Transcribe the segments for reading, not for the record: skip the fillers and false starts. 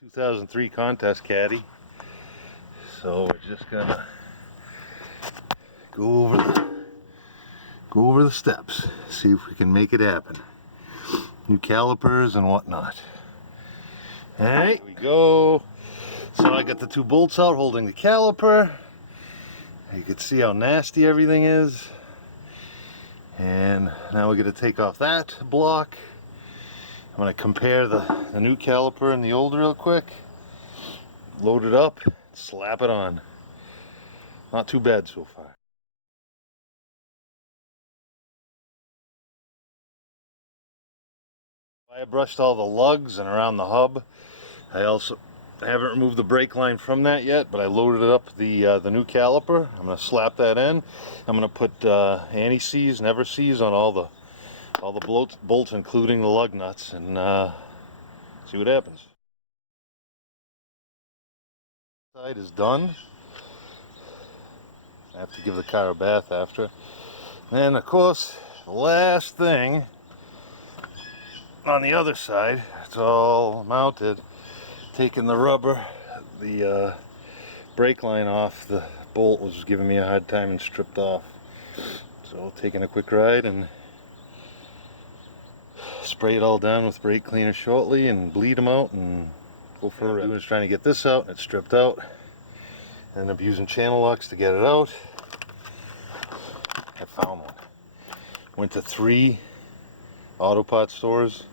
2003 contest caddy. So we're just gonna go over the steps, see if we can make it happen. New calipers and whatnot. Alright, here we go. So I got the two bolts out holding the caliper. You can see how nasty everything is. And now we're going to take off that block. I'm going to compare the new caliper and the old real quick. Load it up, slap it on. Not too bad so far. I brushed all the lugs and around the hub. I also haven't removed the brake line from that yet, but I loaded up the new caliper. I'm going to slap that in. I'm going to put anti-seize, never seize on all the bolts, including the lug nuts, and see what happens. Side is done. I have to give the car a bath after. And of course, the last thing on the other side, it's all mounted. Taking the rubber, the brake line off the bolt was giving me a hard time and stripped off. So taking a quick ride and spray it all down with brake cleaner shortly and bleed them out and go for a ride. I was trying to get this out and it stripped out. Ended up using channel locks to get it out. I found one. Went to 3 auto part stores.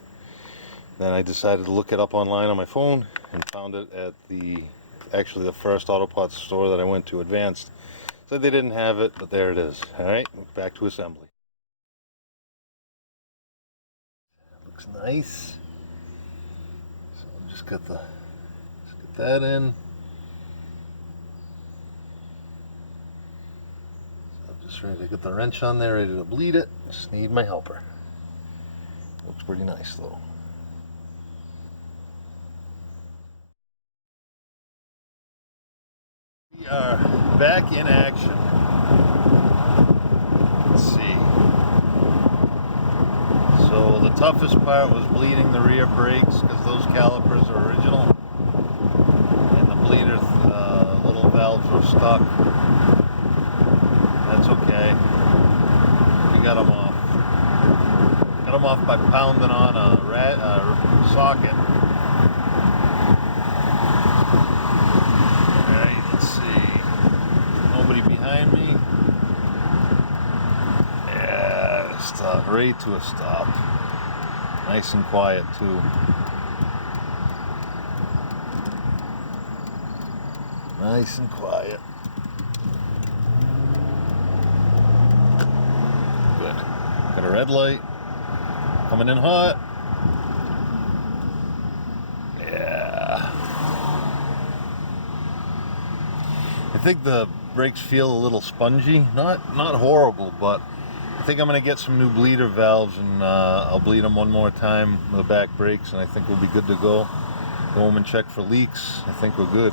Then I decided to look it up online on my phone and found it at actually the first auto parts store that I went to, Advanced. Said they didn't have it, but there it is. Alright, back to assembly. Looks nice. So I'll just get that in. So I'm just ready to get the wrench on there, ready to bleed it. Just need my helper. Looks pretty nice though. We are back in action. Let's see. So the toughest part was bleeding the rear brakes because those calipers are original. And the bleeder, little valves were stuck. That's okay. We got them off. Got them off by pounding on a socket. Behind me. Yeah, stop, right to a stop. Nice and quiet too. Nice and quiet. Good. Got a red light. Coming in hot. Yeah. I think the brakes feel a little spongy, not horrible, but I think I'm going to get some new bleeder valves and I'll bleed them one more time with the back brakes and I think we'll be good to go. Go home and check for leaks. I think we're good.